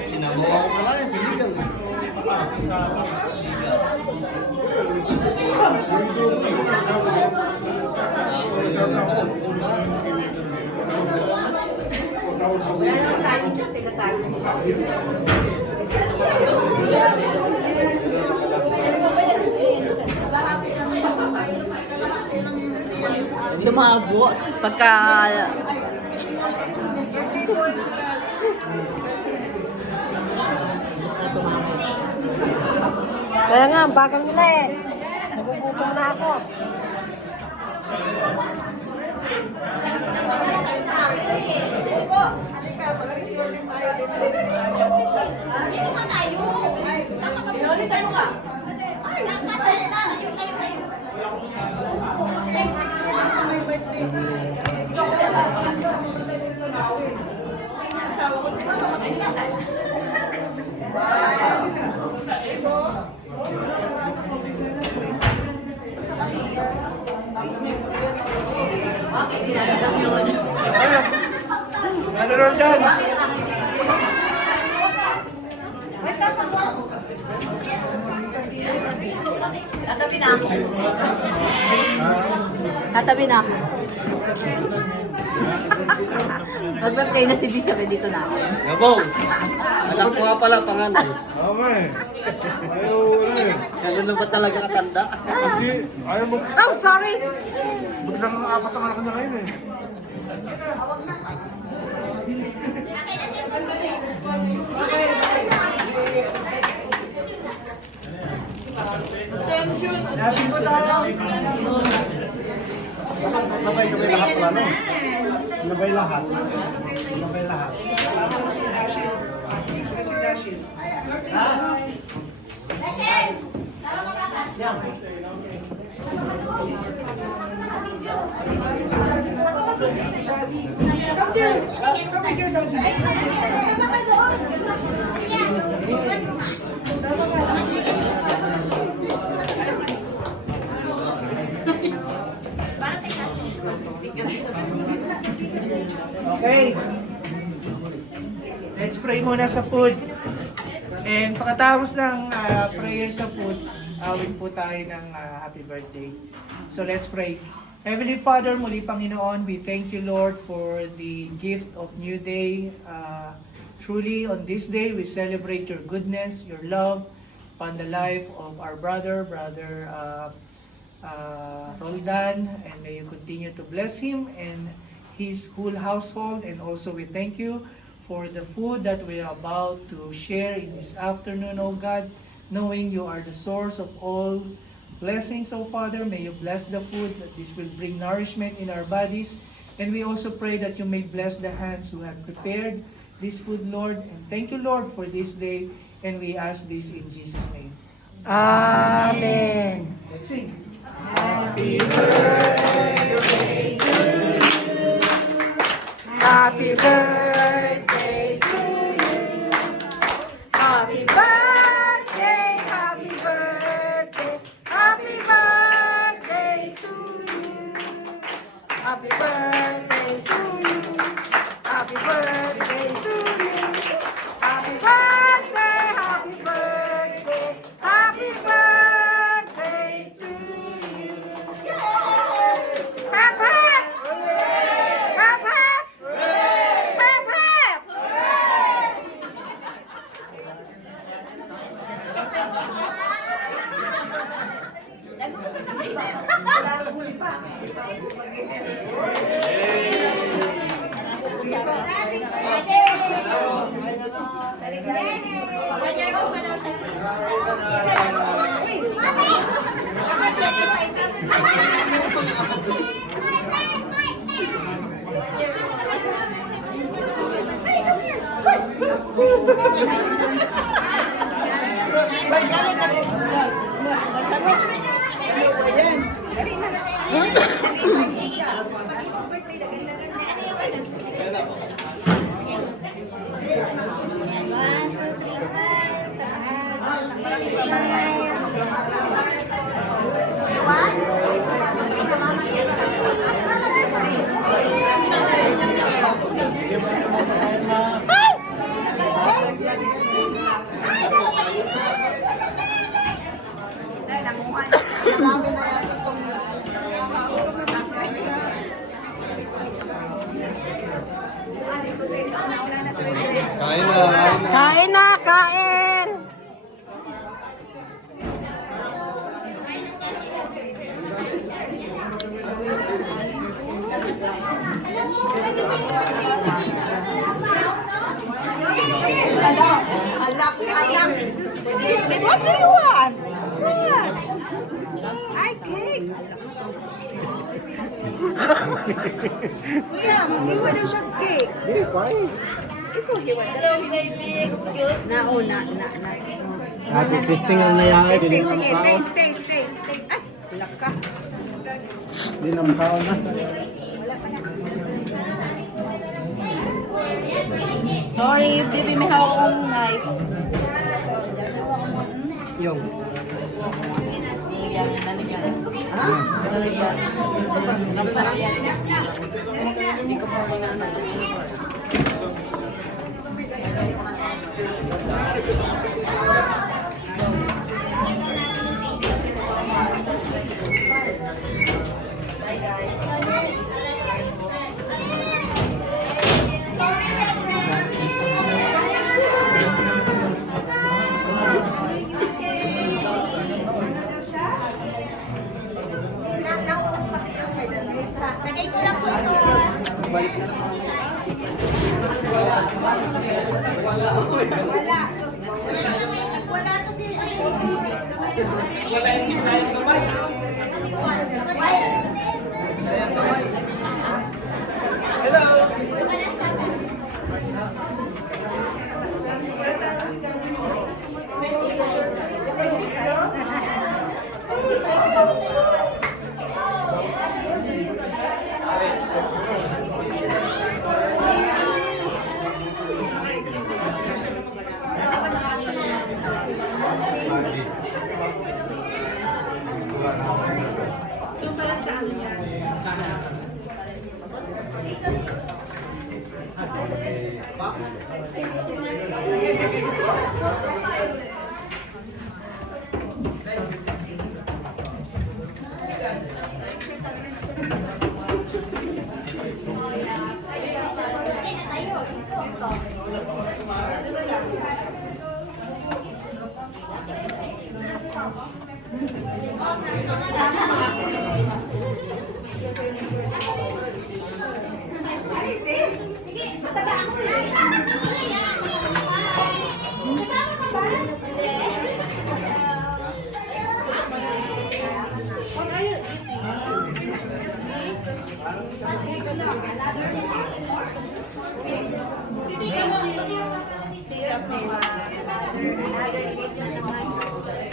Sinabok. Wala yan, siligang. Lumabo pagka Kaya nga, bagal nila eh. Nagugutom na ako. Halika, pag-picture din tayo dito. Dito ka tayo. Saan ka kami? Dito tayo ka. Saan ka? Saan na? Tayo. Picture na sa my birthday. Asawa ko, di ba? Ano ron dyan? tatabi na ako. Tatabi na ako. Mag-birthday na si Bishop, dito na ako. Gabaw! Anak ko nga pala panganay. Tama eh. Ayaw eh. Ganun na ba talaga katanda? Hindi. Ayaw mo. Oh, sorry! Biglang apat ang anak niya ngayon eh. Nabay lahat wala no? Nabay lahat. Nabay lahat. Okay. Let's pray muna sa food. And pagkatapos ng prayer sa food, awit po tayo ng happy birthday. So let's pray. Heavenly Father, muli Panginoon, we thank you, Lord, for the gift of new day. Truly, on this day, we celebrate your goodness, your love upon the life of our brother Roldan, and may you continue to bless him and his whole household. And also we thank you for the food that we are about to share in this afternoon, O God, knowing you are the source of all blessings, O Father. May you bless the food, that this will bring nourishment in our bodies. And we also pray that you may bless the hands who have prepared this food, Lord. And thank you, Lord, for this day. And we ask this in Jesus' name. Amen. Let's sing. Happy birthday to you. Happy birthday to you. Happy birthday, happy birthday, happy birthday to you. Happy birthday to you. Happy birthday to you. Happy birthday, happy birthday, happy birthday to you. Hap hap! Hap hap! Hap hap! Kain na, kain na. Kain na, kain! Anak, anak. Bit, what do you want? What? Ay, cake. Kuya, mag-iwa daw siya cake. Ikaw, hiwa. Hello, baby. Excuse me. Na. Ate Christine ang nayakay. Taste, Hindi na sige. makaon. Taste. Ay, wala ka. Hindi na makaon na. Sorry, baby, may hawak akong knife. Yung. Lagay ko lang po ito. Balik na lang. Wala to si...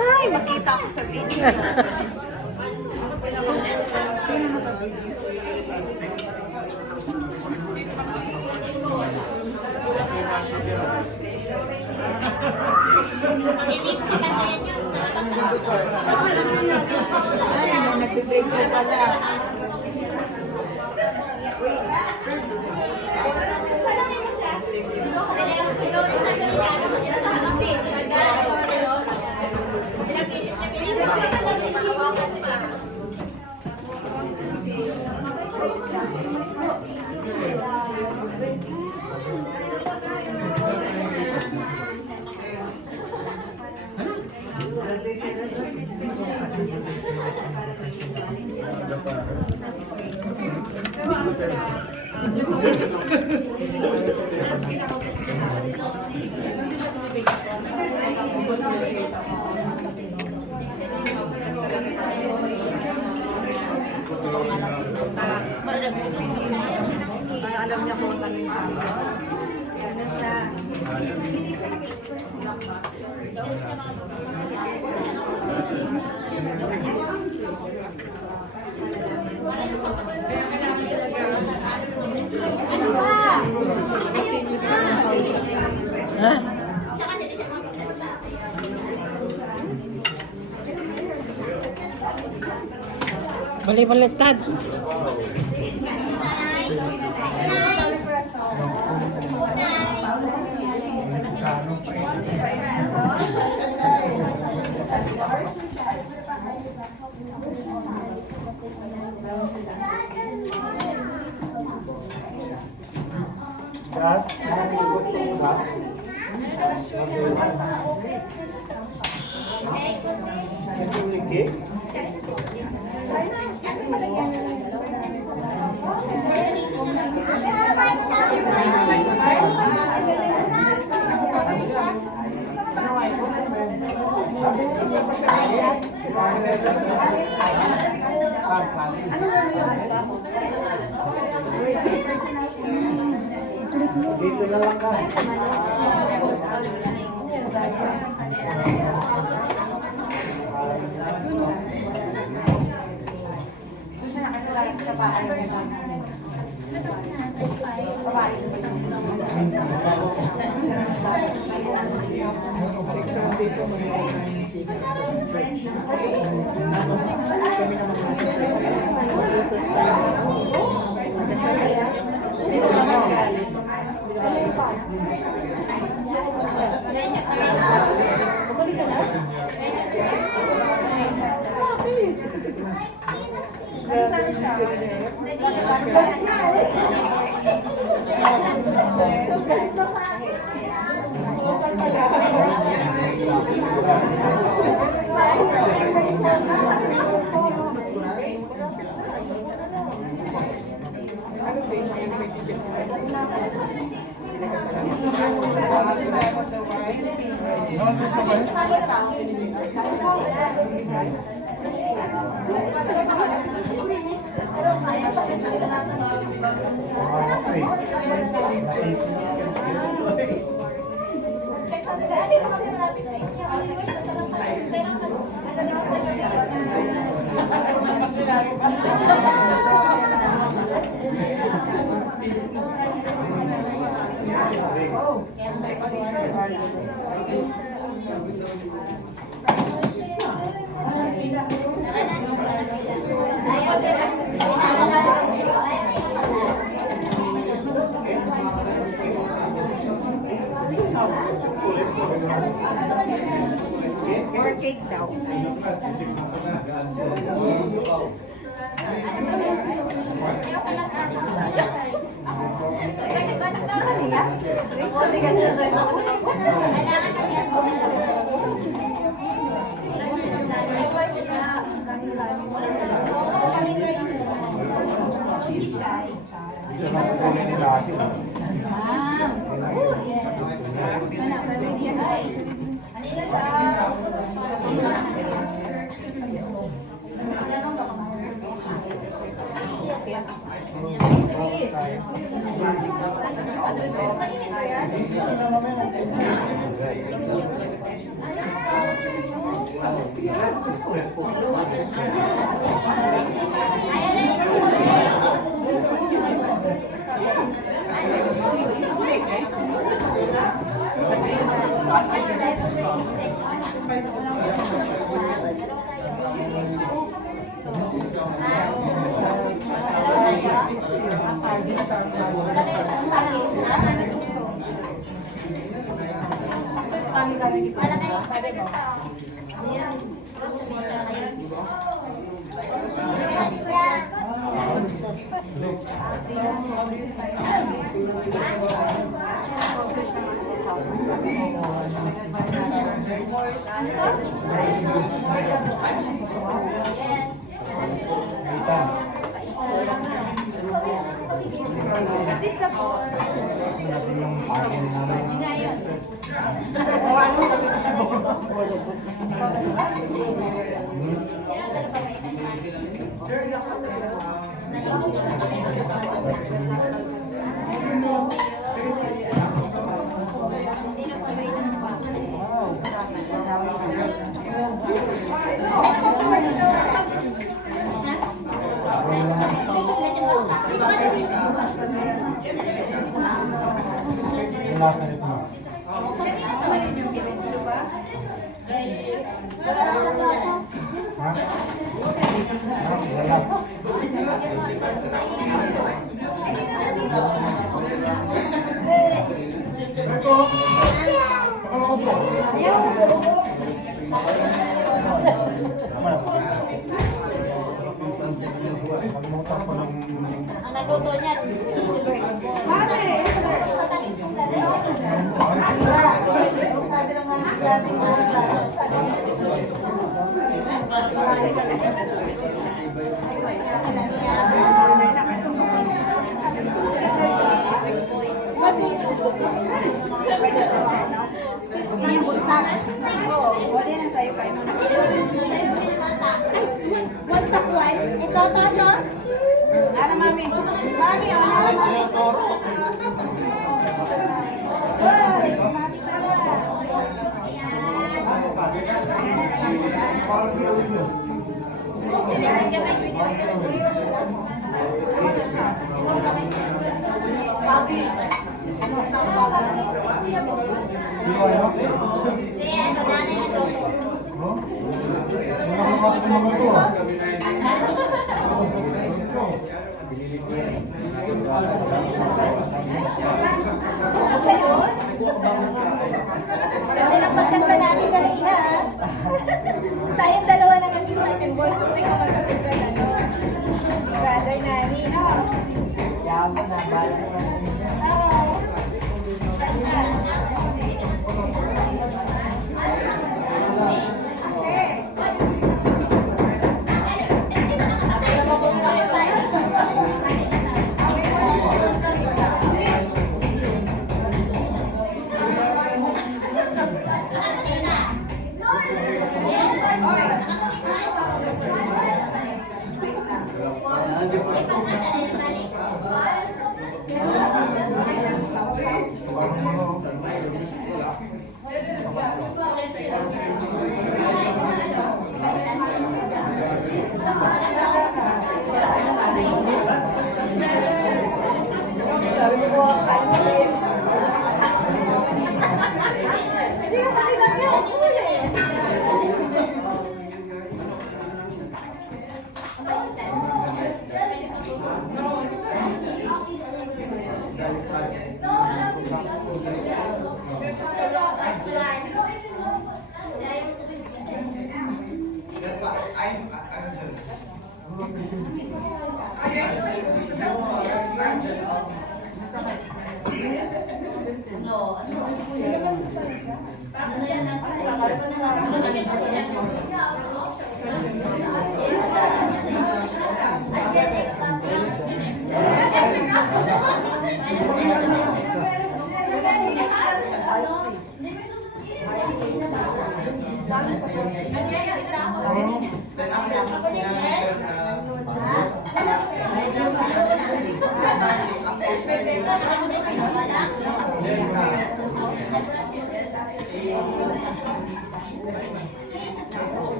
Ay, makita ako sa video. Ay, nag-video pala. Alam niya kung tanong sa amin. Ano siya? Hindi siya nag-express. Ha? Balik-baliktad. Gas. Bukas. Gusto mo yung cake? Dito na lang ka. Exam dito, mayroon tayong secret church. Tapos kami naman Or cake daw. Ang nagluto niyan, si Bert. Matamis kong dali. Ini buntak. Oh, wala na sa'yo kayo muna. Buntak one. Ito. Nara, mami. Mami, nara, mami. Ganda ng pagkanta natin kanina, ha? Tayong dalawa na naging second boy. Puti ka magkakita na, no? Brother Nani, no? Yaman na, balas na. Oo.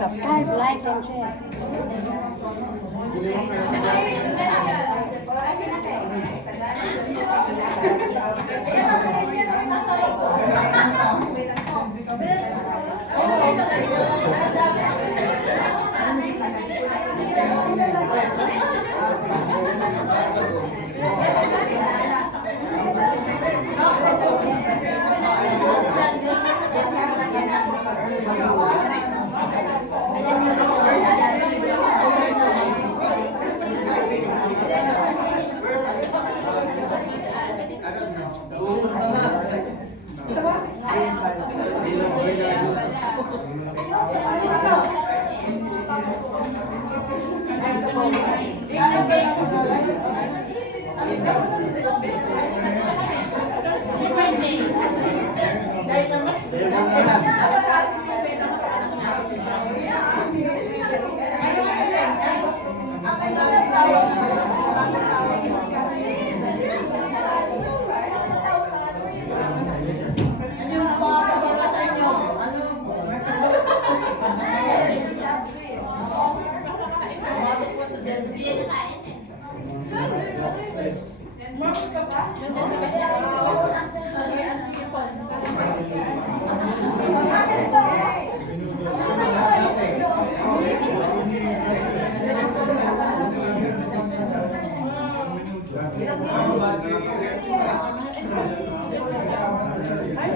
Subscribe, like, and share.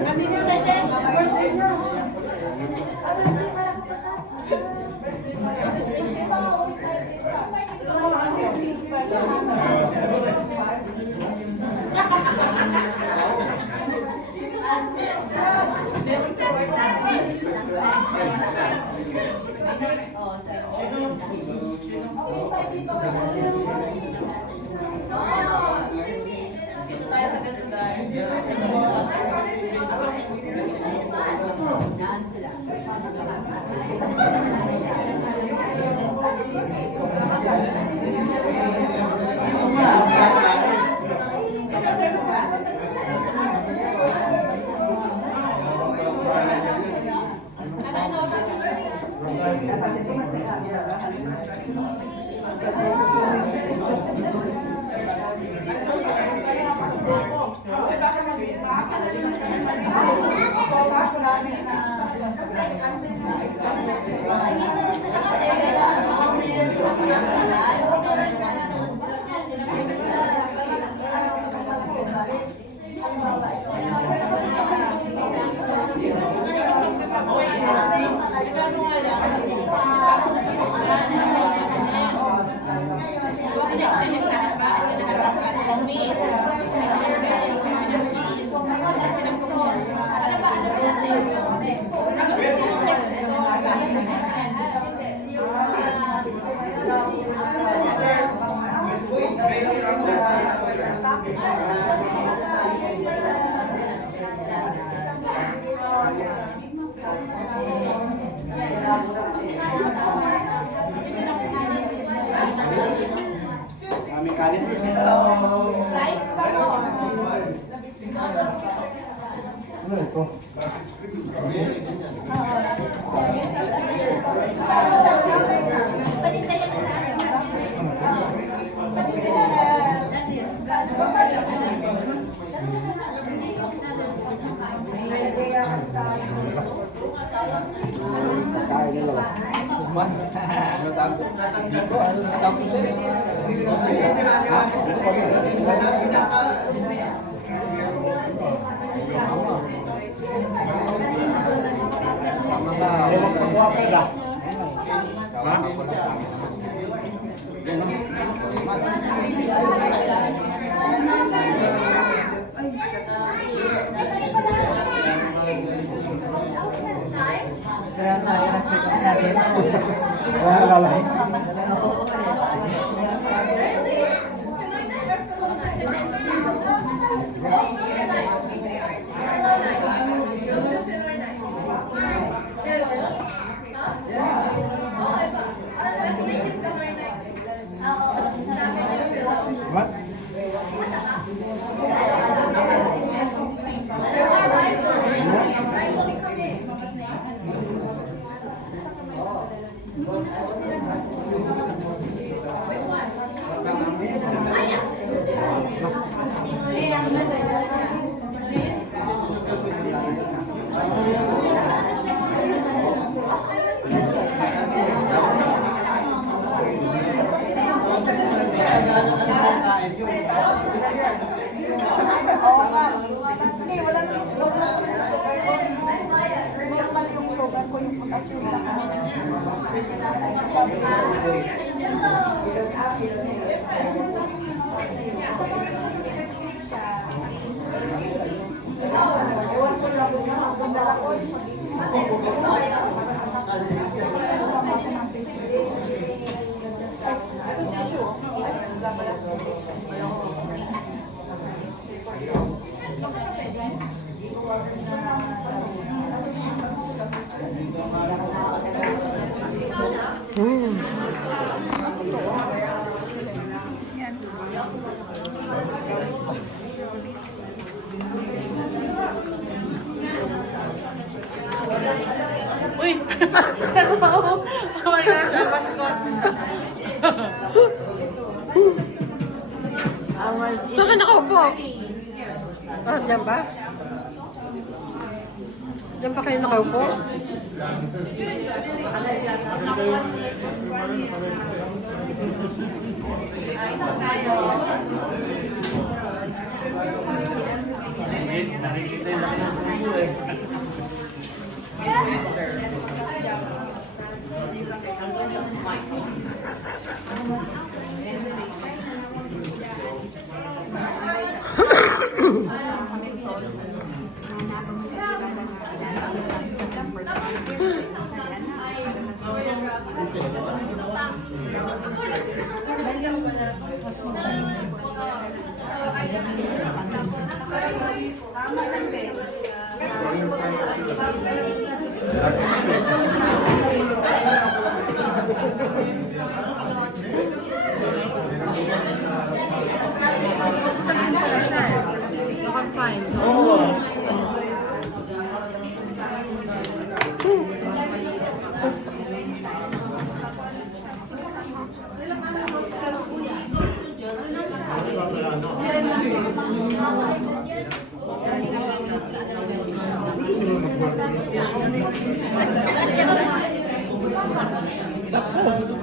Happy birthday. Kami kanin. Rice ba mo? Ano ito? Panindayan na natin. Kain nila. Ewan pagkuha pa ila. Ha? Kaya lalaki. What? Oo nga. Hindi, walang normal yung sugar ko, yung potassium lang. Uy! Oh my gosh, ang mascot. Saan ka nakaupo? Ah, dyan ba? Dyan ba kayo nakaupo? Nakikita yung laki ng buko eh.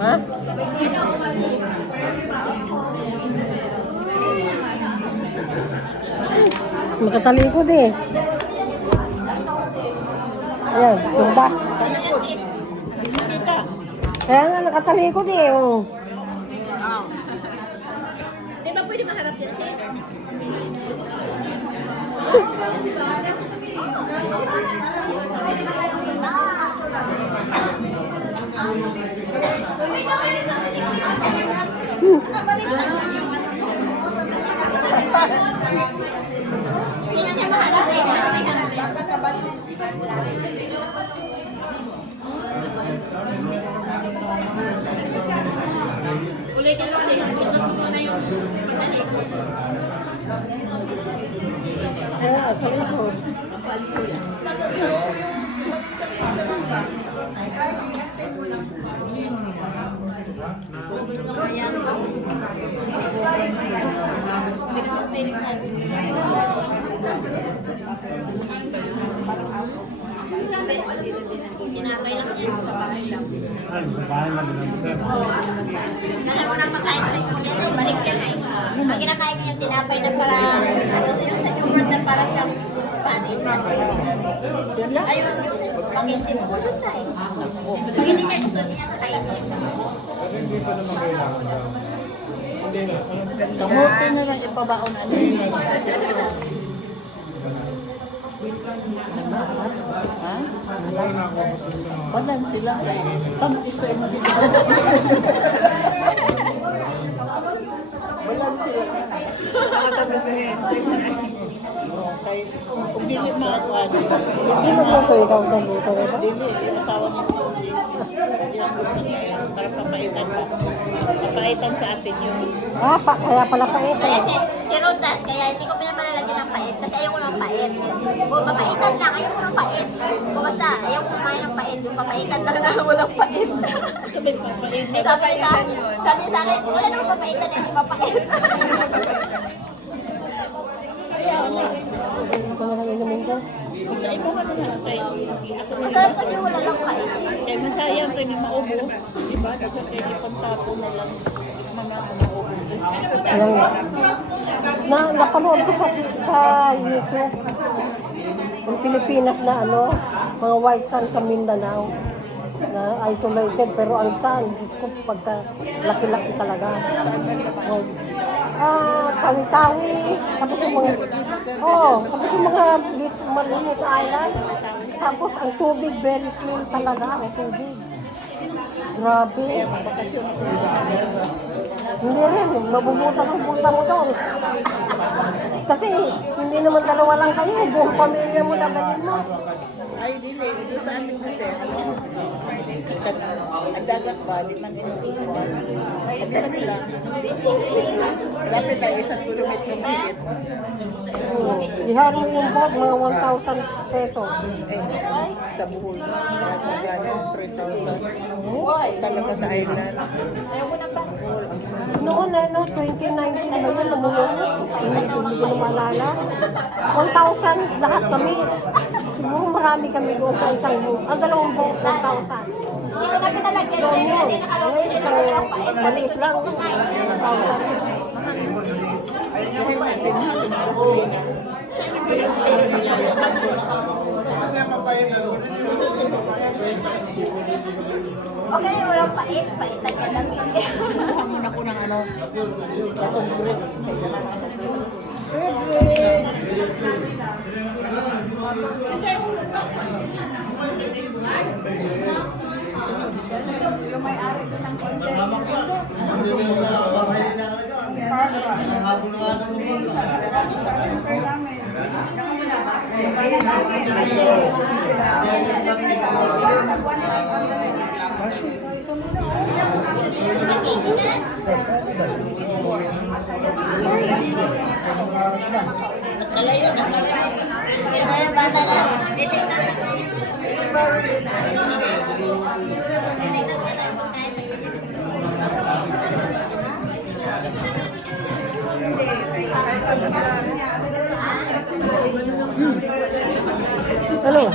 Ha? Makatalikod eh. Ayan, tumba. Kaya nga nakatalikod eh. Oh. Di ba pwede maharap yan, sis? Hindi na niya maharap eh. May kakabas. Ulit ka lang sis. Tingnan mo muna yung pinalikod. Ayan, talikod. Tinapay lang yan. Ay, sa bahay lang din. Alam mo nang pagkain sa school yan eh, balik yan eh. Ang kinakain niya yung tinapay na para, ano yung sa New World na para siyang Spanish. Ayun, yung sa pag-isip ko lang na eh. Pag hindi niya gusto niya kakainin. Hindi pa naman kailangan daw. Kamuti na lang ipabaon na niya. Ha? Wala sila. Tamis sa inyo. Wala sila. Nakatabi ko yan. Okay. Kung dili makakuha nila. Sino mo ito? Ikaw ang luto rin ba? Dili, yung asawa niya. Yung gusto niya yan. Para papaitan pa. Papaitan sa atin yun. Ah, kaya pala pait Kaya eh. si Roldan, kaya hindi ko pinapalalagyan ng pait kasi ayaw ko ng pait. O papaitan lang, ayaw ko ng pait. O basta, ayaw ko kumain ng pait. Yung papaitan lang na walang pait. Sabi, papaitan. Sabi sa akin, wala namang papaitan na yung papait. Ito na lang inumin ko. Sa iba ka na lang kayo. Masarap kasi wala lang pait. Kaya masayang kayo maubo. Diba? Dapat kayo ipagtapo na lang. Mga maubo. Ayan nga. Napanood ko sa YouTube. Yung Pilipinas na ano, mga white sand sa Mindanao. Na isolated, pero ang sand, Diyos ko, pagka laki-laki talaga. Tawi-tawi. Tapos yung mga, tapos yung mga maliit island. Tapos ang tubig, very clean talaga, ang tubig. Grabe. Hindi rin, mabubutang ang buta mo doon. Kasi hindi naman dalawa lang kayo, buong pamilya mo dadaling mo. Ay, dili. Ito sa amin kasi. Ang dagat ba? Di man din sila. Pagkas lang. Lapit na 1 kilometro higit. Iharin yung boat, mga 1,000 pesos. Sa buhol. Magkano? 3,000. Talaga sa island. Noon, 2019 na yun, namulong. Hindi ko na maalala. 1,000 lahat kami. Siguro marami kami doon sa isang boat. Ang dalawang boat, 1,000. Hindi ko na pinalagyan kasi nakalote siya ng walang pait. Maliit lang. 1,000. Dahil natin na, pinagpapuli niya. Okay, walang pait. Paitan ka lang. Kuha muna ko ng ano, katong bricks. Kaya na lang ako. Yung may-ari doon ng content. Ano?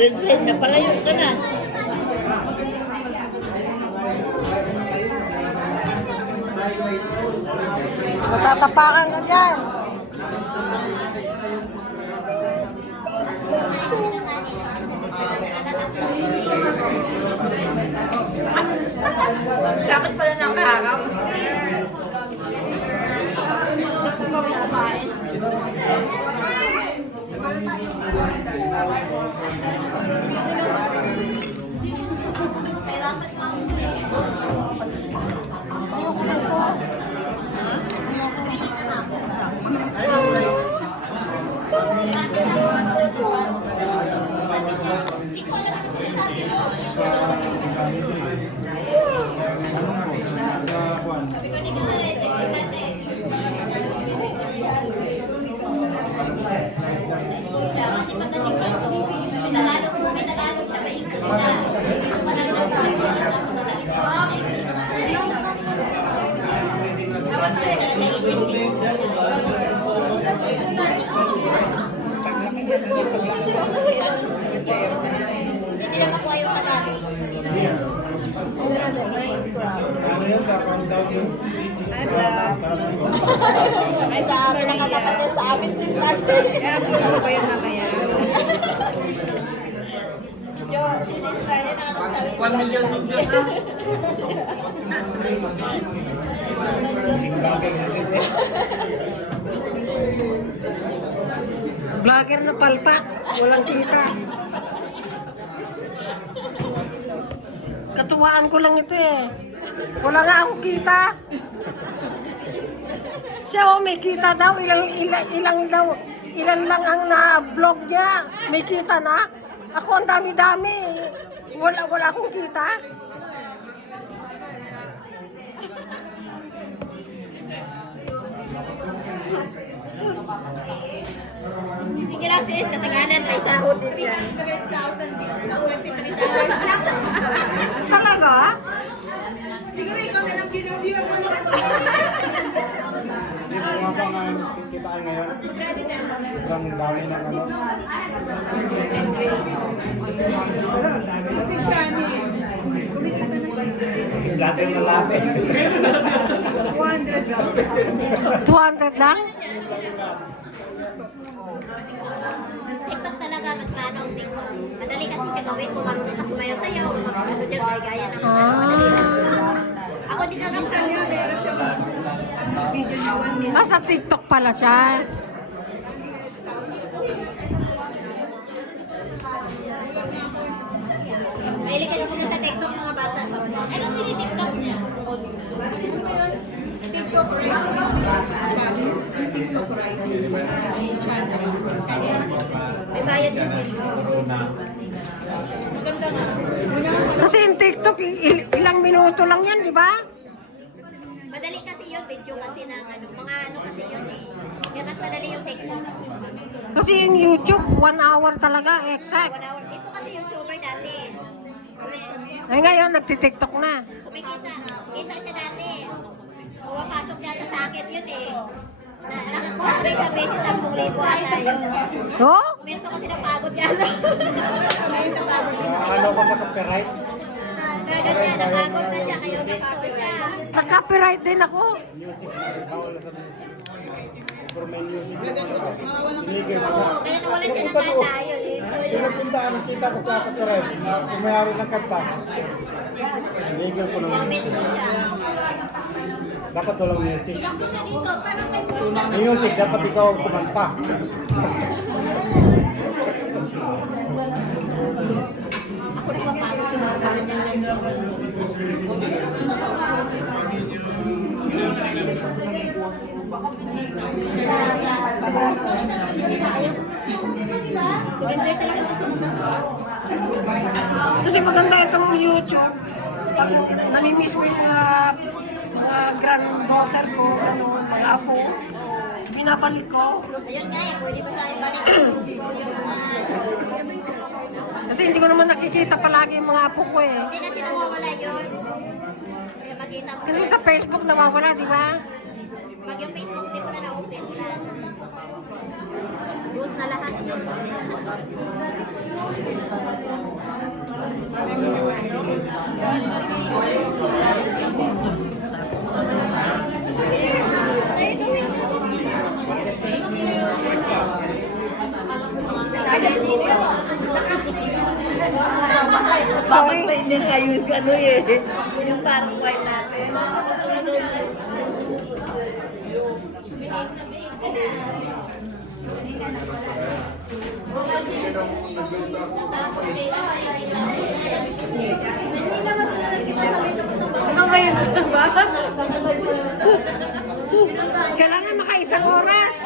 Red, napalayo ka na. Matatapakan ka dyan. Bakit pala nakakap? Hindi nila makuha yung Tagalog. Ay, sa amin nakakapatid sa amin si Sister. I-upload mo ba yan mamaya? Yo, si Sister, yan nakakapagsabi. 1 million views na. Vlogger na palpak. Walang kita. Katuwaan ko lang ito eh. Wala nga akong kita. Siya may kita daw. Ilan lang ang na-vlog niya. May kita na. Ako ang dami-dami. Wala akong kita. Sige lang sis, kataganan may sahod din yan. 300,000 views na $23 lang. Talaga? Siguro ikaw na lang ginawin mo. Hindi mo nga pa nga kitaan ngayon. Sobrang dami ng ano. Si Shanice. Kumikita na siya. Lahat yung malapit. 200 lang? TikTok talaga, mas paano ang TikTok. Madali kasi siya gawin kung marunong ka sumayaw sayaw. Ano dyan, gaya ng madali lang. Ako din nagkakasal niya, meron siya Video niya 1 minute. Ah, sa TikTok pala siya. Mahilig kasi sila sa TikTok mga bata. Anong tini-TikTok niya? TikTok Rice channel. TikTok Rice channel. May bayad yung video. Maganda nga. Kasi yung TikTok, ilang minuto lang yan, di ba? Madali kasi yun, video kasi ng ano, mga ano kasi yun eh. Kaya mas madali yung TikTok. Kasi yung YouTube, 1 hour talaga, exact. 1 hour. Ito kasi YouTuber dati. Ay ngayon, nagtitiktok na. Kumikita. Kita siya dati. Pumapasok yata sa akin yun eh. Nakakuha ko rin sa beses 10,000 ata yun. Oh? Komento kasi napagod yata. Ngayon napagod din. Ano ko sa copyright? Kaya ganyan, napagod na siya. Kaya napagod siya. Nag-copyright din ako. Music. Bawal na sa music. For my music. Binigay ko na. Kaya nawalan siya ng kanta yun. Pinupuntaan, kita ko sa copyright. Kung may hari ng kanta. Binigay ko naman. Komento siya. Dapat walang music. Takbo siya dito, parang may pumunta sa Music, dapat ikaw kumanta. Kasi maganda itong YouTube. Pag namimiss mo yung mga granddaughter ko, ano, mga apo, binabalik ko. Ayun nga eh, pwede ba tayo balik yung mga... Kasi hindi ko naman nakikita palagi yung mga apo ko eh. Hindi kasi nawawala yun. Kaya makita mo. Kasi sa Facebook nawawala, di ba? Pag yung Facebook di mo na na-open, wala na. Lose na lahat yun. Sorry. Hindi kayo yung ano eh. Yung parang white natin. Ano ngayon? Ba? Kailangan makaisang oras.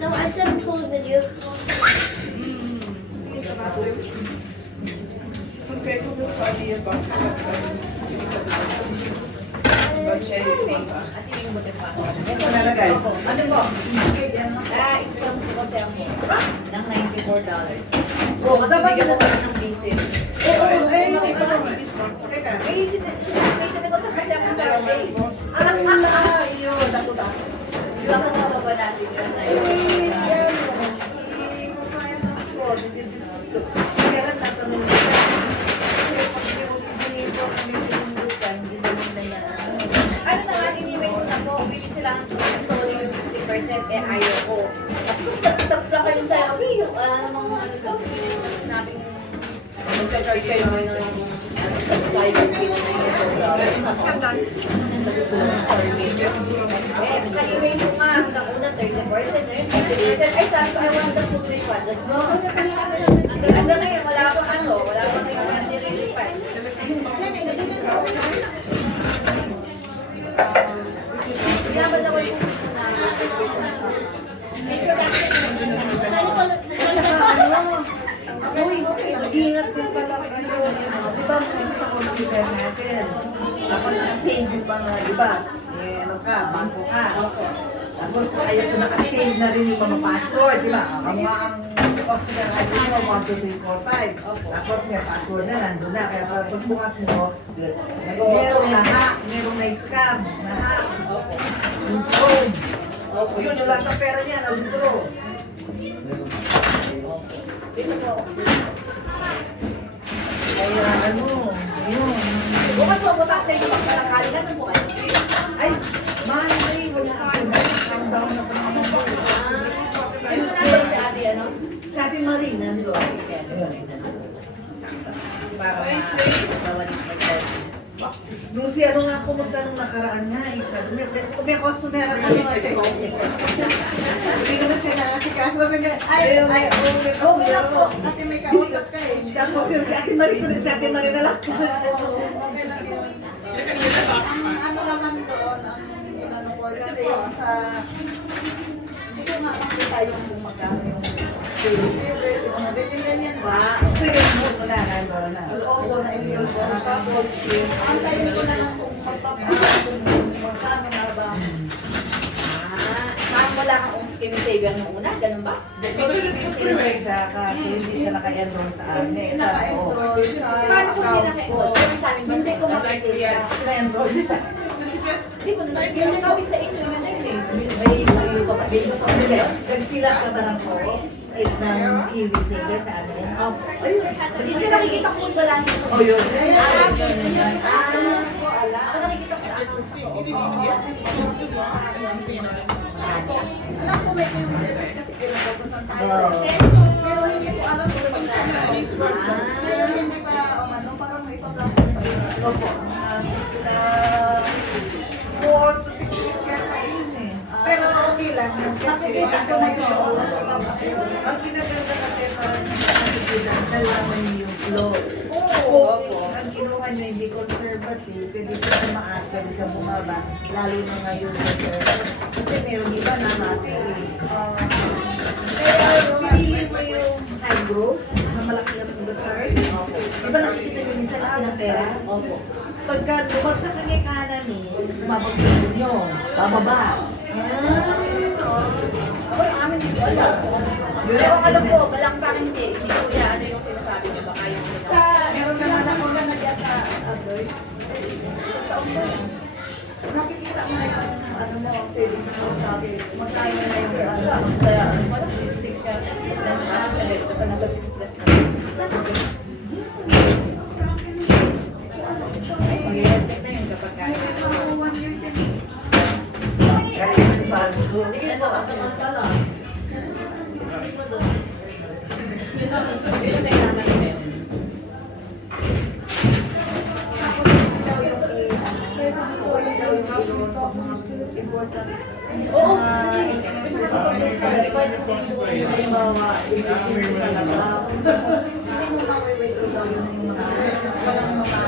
No, I said whole video. Ito nalagay. Ano mo? Scam ko kasi ako ng $94. So, Oh, kasi dapat bigyan mo- ko kami ng visit. Oo, eh, yung ano. Teka. May sinagot na kasi ako sa birthday. Anak, yun. Dako. Di ba sa mga Ano na nga, inimay ko na po, willing silang solo yung 50%, eh ayaw ko. Tapos na kayo sa yung namang ano daw, sinabing mag-charge kayo ngayon ng subscriber fee na yun. Eh, kanimay mo nga, hanggang una 30%, eh, 50%, ay sabi ko, I want the full refund. Hanggang ngayon, wala akong ano, wala akong refund. Binaban ako yung Mag-ingat din pala kayo. Di ba, sa computer natin. Tapos nakasave din pa nga, di ba? Eh, ano ka, bangko ka. Tapos ayaw ko nakasave na rin yung mga password, di ba? Ang customer kasi mo, 1, 2, 3, 4, 5. Tapos may password na, nandun na. Kaya pagbukas mo, merong na-hack, merong na-scam, na-hack. Yung code. Yun, wala sa pera niya, na-withdraw. Kaya ano, yun. bukas mo bukas sa inyo magpalangkalingan ng bukas. Ay, Monday, wala ako na. Calm down na pa naman ako. Ano na si ate ano? Sa ating Marie, nandun. Ayun. Para masawalit mag-charge. Nung si ano nga pumunta nung nakaraan nga, eh, sabi niya, kung may customer ako yung ate ko. Hindi ko na siya nakasikaso. Sabi niya, ay, okay lang po, kasi may kausap ka eh. Tapos yun, si ate Marie ko din, si ate Marie na lang. Okay lang yun. Ang ano naman doon, ang inano ko, kasi sa... Hindi ko nga makita yung kung magkano yung receivers, yung mga ganyan-ganyan ba? So yun, mo na, nandun na. Loob na yung tapos antayin ko na lang kung magpapakita kung magkano na ba. Ma'am, wala kang scheme saver nung una, ganun ba? Silver siya kasi hindi siya naka-enroll sa amin. Hindi naka-enroll sa Paano kung hindi account ko. naka-enroll? Pero sa amin, hindi ko makikita. Naka-enroll. Hindi ko naman sila kami sa inyo yun eh. May sabi ko kapatid ko pa. Nag-fill up ka ba ng forms? Ay, ng Kiwi Silver sa amin? Hindi ko nakikita ko yung balance ko. O yun. Ako nakikita ko sa accounts ko. Alam ko may kiwi service kasi pinagpapasan tayo. Oo. Pero hindi ko alam kung yung ngayon hindi pa parang may ipa-process pa yun. Opo. 4 to 6 weeks yata yun eh. Pero okay lang. Kasi Nakikita ko na yung all of ang pinaganda kasi parang nakikita, nalaman niyo yung flow. Oo. Kung ang kinuha niyo hindi conservative, pwede siya tumaas, pwede siya bumaba, lalo na ngayon conservative. Kasi meron iba na mati eh. Pero pinili mo yung high growth, na malaki ang return. Diba nakikita niyo minsan laki ng pera? Opo. Pagka bumagsak ang economy, bumabagsak din yun, bababa. Ako yung amin hindi ko alam. Pero ang alam ko, balang pa hindi. Hindi ko ano yung sinasabi niyo. Baka yung Sa, meron naman ako na nagyan sa Abdoy. Nakikita mo na yung ano mo, savings mo sa akin. Magkano na yung ano. sa wala 6 siya. Basta nasa 6 plus na. Mag-i-effect na yun kapag kaya. Ako 1 year dyan. Kasi bago. Ito kasi masala. Yun ang kailangan natin. Tapos hindi daw yung important. Oo. Halimbawa, emergency talaga. Hindi mo ma-withdraw daw yun yung mga walang mga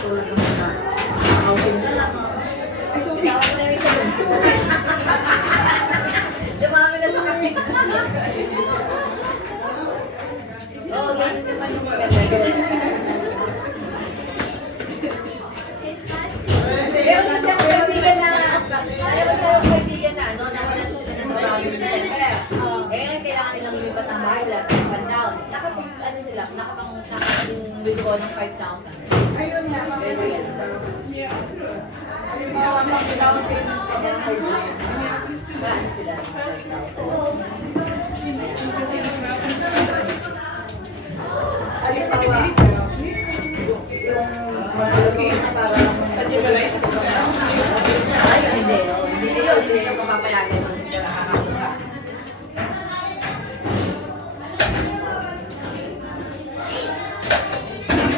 tulad ng mga outing na lang. Ay, sorry. Tawag na yung isa. Dumami na sa kanya. Oo, ganun naman yung maganda. Meron kasi ako kaibigan na, meron kasi ako kaibigan na, ano, nawalan sila ng trabaho yung December. Kailangan nilang lumipat ng bahay, last one down. Ano sila, nakapang withdraw ng 5,000. Ayun nga, Pero yan. halimbawa, halimbawa pang down payment sa bahay mo. Halimbawa, yung para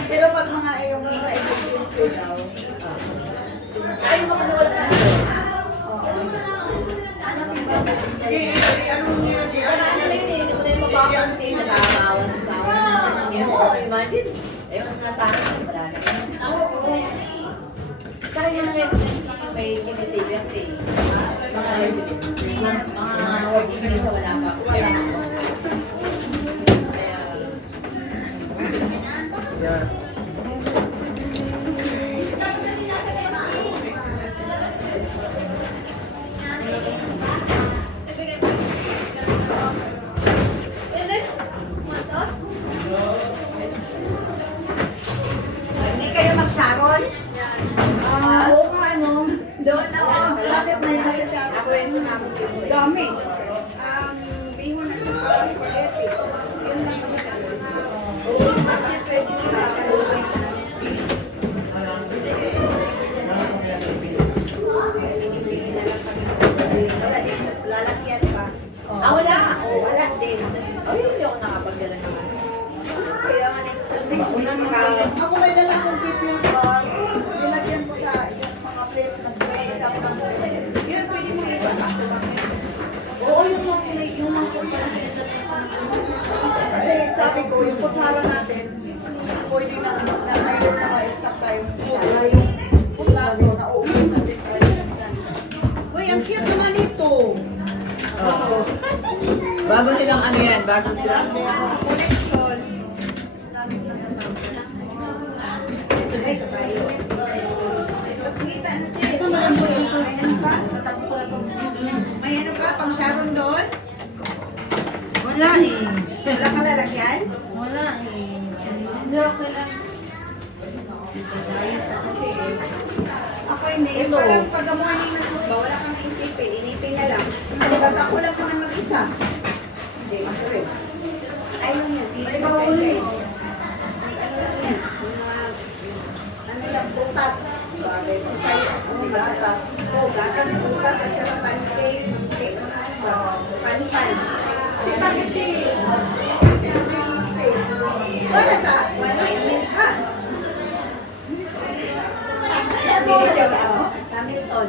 pero pag mga yung mga emergency daw, ay mga nawala na. Imagine, ayun nga sa akin, wala na yun. Saka yung mga residents na may kinisibiyang mga residents, mga working days na wala pa. Kaya, hindi kayo mag-sharon? Oo nga, ano? Doon na, bakit may nasa siya? Dami. Bihon at saka spaghetti. Yun lang yung Lalakyan pa. Wala. Wala din. Hindi ako nakapagdala naman. kaya nga next week ako may dala kong pipil bag. Nilagyan ko sa yung mga plate na sa mga plate. Yun, pwede mo iba. Oo, yung mga Kasi sabi ko, yung kutsara natin, pwede na mayroon na ma-stock tayong kutsara. Yung plato na uubusan din tayo minsan. Uy, ang cute naman ito. Bago nilang ano yan, bago nilang Connection. Lagi na natapos. Kita na siya. Ito naman po dito. May ano ka? Tatapos ko na ito. May ano ka? Pang Sharon doon? Wala eh. Wala ka lalagyan? Wala eh. Hindi ako lang. Kasi ako hindi. Parang pag morning na sus ba, wala kang naisipin. Inipin na lang. Basta ako lang naman mag-isa. Hindi, mas rin. Ayun yun. Ay, bawal yun. Ano lang, butas. Bagay po sa'yo. Kasi gatas. Oo, gatas, butas. At saka pancake. Pan-pan. Si bakit si Spring Wala sa, wala yung Amerika. Nabili siya sa ano? Sa Hamilton.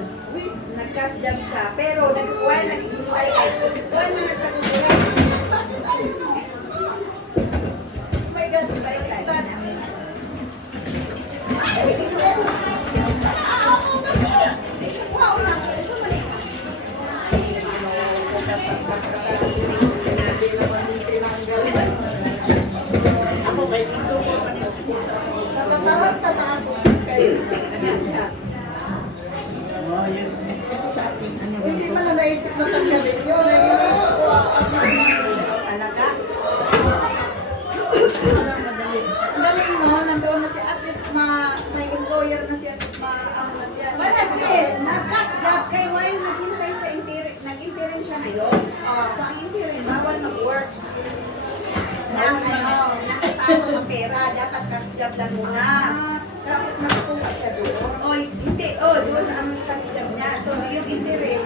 Nag-cast job siya. Pero, while nag-buhay ay, while na siya nag-buhay. My God, Baliktad. wow lang. Ito mali. Natataranta na ako kayo. Hindi man na naisip na tanggalin yun. Naisip ko Talaga? ang galing mo, nandoon na siya. At least may employer na siya. Na siya. Wala sis, nag-cast job kay while naghintay sa interim, nag-interim siya ngayon. So ang interim, bawal mag-work. Nang ipasok ang pera, dapat cash job lang muna. Tapos nakakuha siya doon. Hindi, doon ang cash job niya. So yung interim,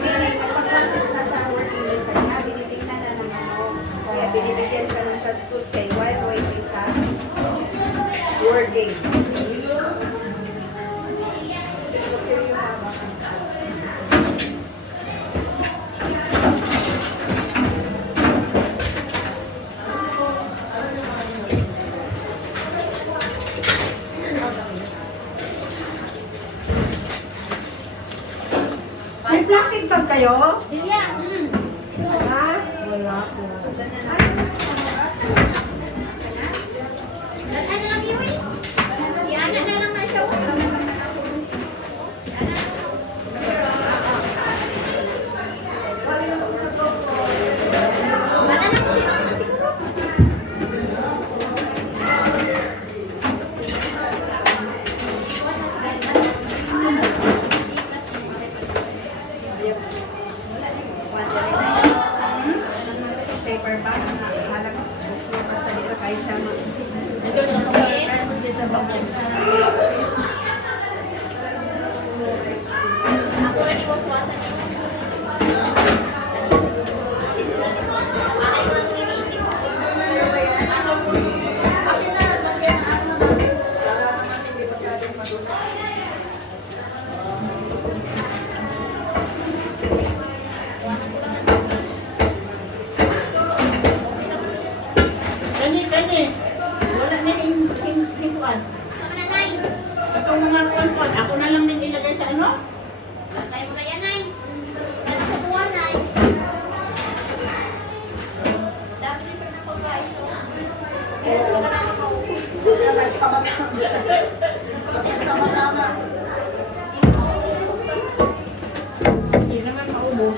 meaning nagpa-process na sa working visa niya, tinitingnan na ng ano. Kaya binibigyan siya ng status kay while waiting sa working. May plastic bag kayo? Lilia! Ha? Wala po. Ano lang yun eh? Yan na lang na siya. Banana ko yun na siguro. no? Kaya mo na yan, Nay. Ano sa buwan, Nay? Dami din pa na pagkain, no? Kaya talaga natin maubos. Sama-sama. Hindi naman maubos.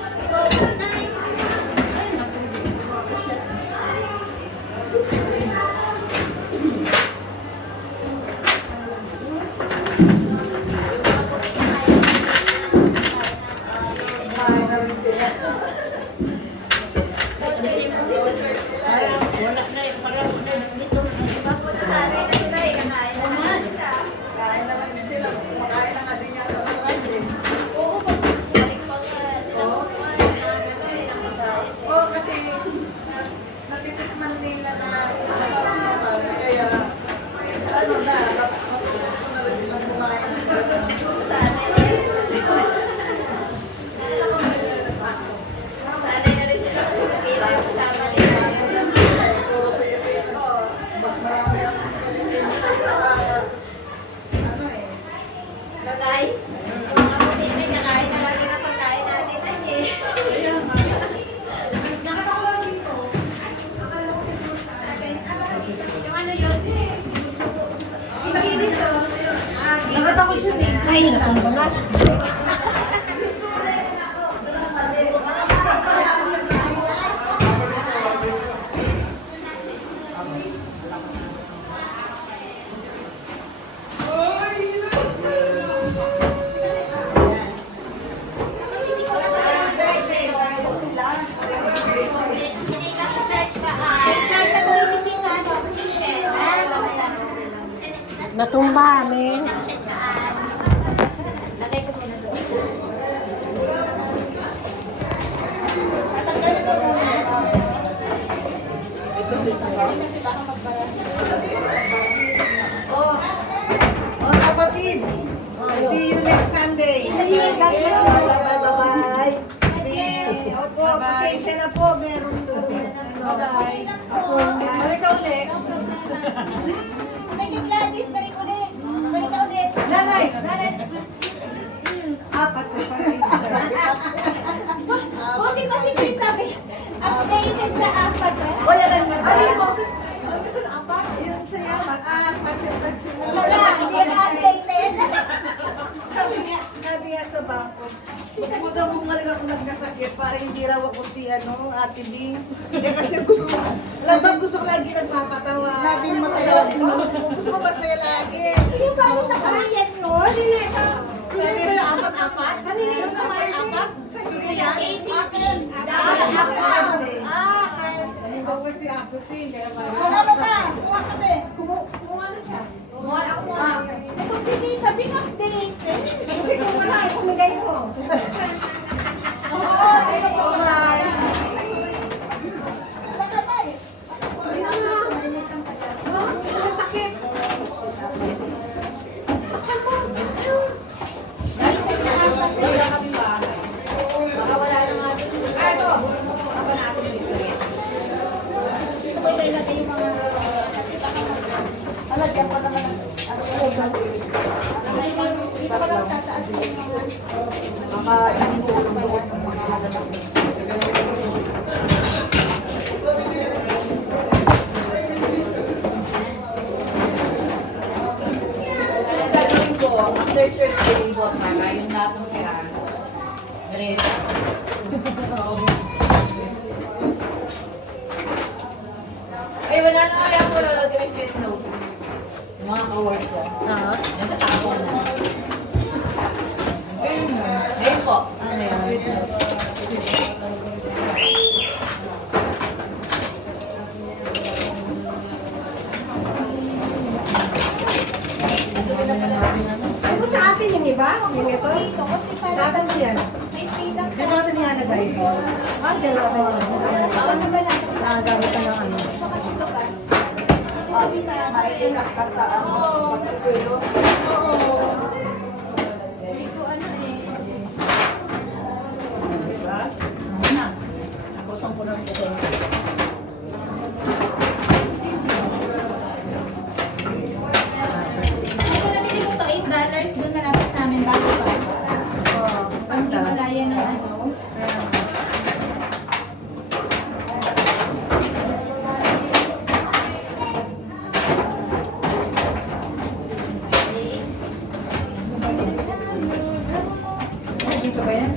Kumain na rin sila. Wala na yung parang dito. Sanay na sila eh, kakain na naman sila. Kain na lang din sila. Kumakain na nga din yata ng rice eh. Oo, balik pa nga sila kumain. Oo, kasi natitikman nila na masarap naman. Kaya, ano na, matutunan ko na rin silang kumain ng gano'n. Sanay na rin sila. Sanay na rin sila. Kaya yung kasama nila. Puro Pilipino. Mas marami ang Pilipino kaysa sa ano eh. Nanay, mga puti may kakain na lagi na pagkain natin ay eh. Nakatawa lang dito. Yung ano yun? Ang takinis to. Nakatakot siya din. Ay, nakambalas. Sinika sa church pa. Church ako yung sisi sa ano, sa Christian. Natumba, men. Lagay ko muna doon. Tatanggal na to muna. Kanina si baka magbara. Oh, kapatid. See you next Sunday. Bye-bye. Opo, pasensya na po. Meron kami. Bye-bye. Balik ka ulit. Balik Gladys, balik ulit. Balik ka ulit. Nanay. Apat sa Buti pa si Tita May. Updated sa apat. Wala lang. Ano mo? Apat? Yung sa'yo, apat yung pagsimula. Wala, hindi na updated. Sabi nga sa bangko, huwag daw bumalik ako nagkasakit para hindi raw ako si Ate B. Kasi gusto ko lagi nagpapatawa. Laging masaya. Gusto ko masaya lagi. Yung bago na karayan yun. Sabi, Apat-apat? Kanina yung apat-apat? Wala ba ka? Kuha ka ba? Kumuha na siya. Kumuha ako mo. Ito si Tita, pinag-date. Kasi kung wala, kumigay ko. Oo, sino po ba? Wala ka tayo. Wala na. Ang takip. Alagyan pa naman ang ano ko kasi. Baka inintulong ko yung mga halalaki. Gagawin ko, after church, i-ibot para yung lahat ng pera. Gresa. Ay, wala na kaya ako lalagay may sweet note. Yung mga ka-work ko. Nagtatapo na. Ayun po. Ano yan? Sweet note. Nadumi na pala namin ano. Ano ko sa atin yung iba? Yung ito? dapat yan. Dito natin ilalagay ito. Diyan natin. Gagamitan ng ano. Maiinak ka sa ano, pagkikuyo. $8 doon malapit sa amin bago pa. ba yan?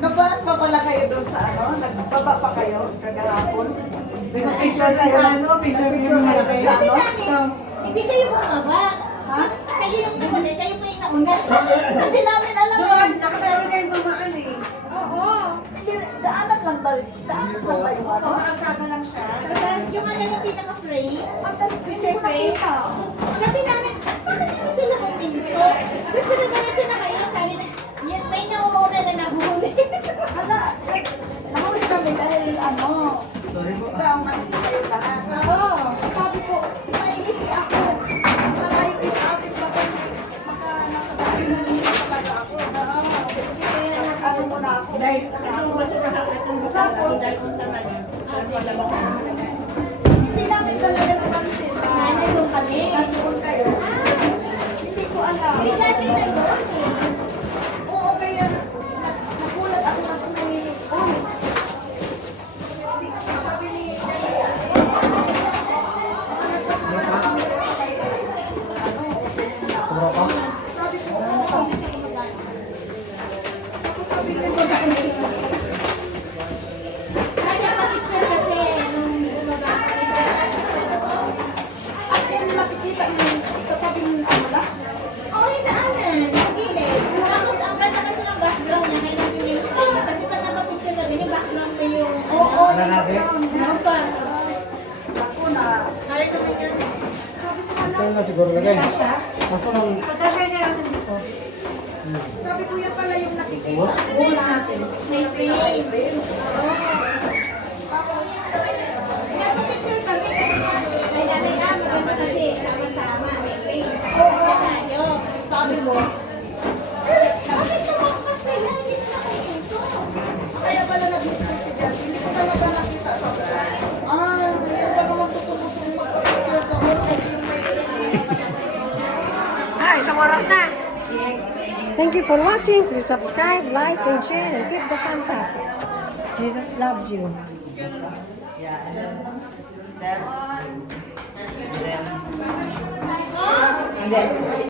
Nabaan pa pala kayo doon sa ano? Nagbaba pa kayo kagahapon? Sa picture tayo sa ano? Picture niyo na kayo. Sa ano? Hindi kayo bumaba. Kayo yung nauna, kayo pa yung nauna. Hindi namin alam. Doon, nakatayo kayo tumaan eh. Oo. Hindi, daanan lang ba? Daanan lang ba yung ano? Nakasada lang siya. Yung ano yung pinaka-frame, Ang picture frame. sabi namin, bakit hindi sila huminto? Gusto na diretso na kayo, sabi na, yun, may nauuna na nahuli. Hala, nahuli kami dahil ano, ikaw nagsita kayo lahat. Oo. Sabi ko, maiipi ako. Malayo is atin pa kung maka nasa dahil nalito talaga ako. Ano mo na ako? Tapos, hindi namin talaga napansin na Nandun kami. nandoon kayo. Hindi ko alam. Hindi natin nandun eh. Oo, kaya nagulat ako kasi may respond. Hindi, sabi ni Jaya, nagkas naman ako kami doon sa kay, sabi ko, oo. Tapos sabi ko, Nagpa-picture kasi nung bumaba kami as in, nakikita mo sa tabing ano lang. Oo, yung daanan, yung gilid. Tapos ang ganda kasi ng background niya, kaya nandun yung frame. Kasi pag napapicture natin, yung background ko yung Oo, yung pan. ako na. Kaya naman yun. Sabi ko, wala. Kaya na siguro lagay. Kaso lang, Pagkasya niya natin dito. Sabi ko, yan pala yung nakikita. Buhos natin. May frame. Nagpa-picture kami kasi may namin maganda kasi tama-tama, may frame. Oo, tayo. Sabi mo, Bakit tumakbo sila? Hindi sila kayo. kaya pala nag-discuss si Jeff. Hindi ko talaga nakita. Sabi ko, yan ba naman gusto mo kung magpapicture ka mo kasi yung may Thank you for watching. Please subscribe, like, and share, and give the thumbs up. Jesus loves you. Yeah, and then step. And then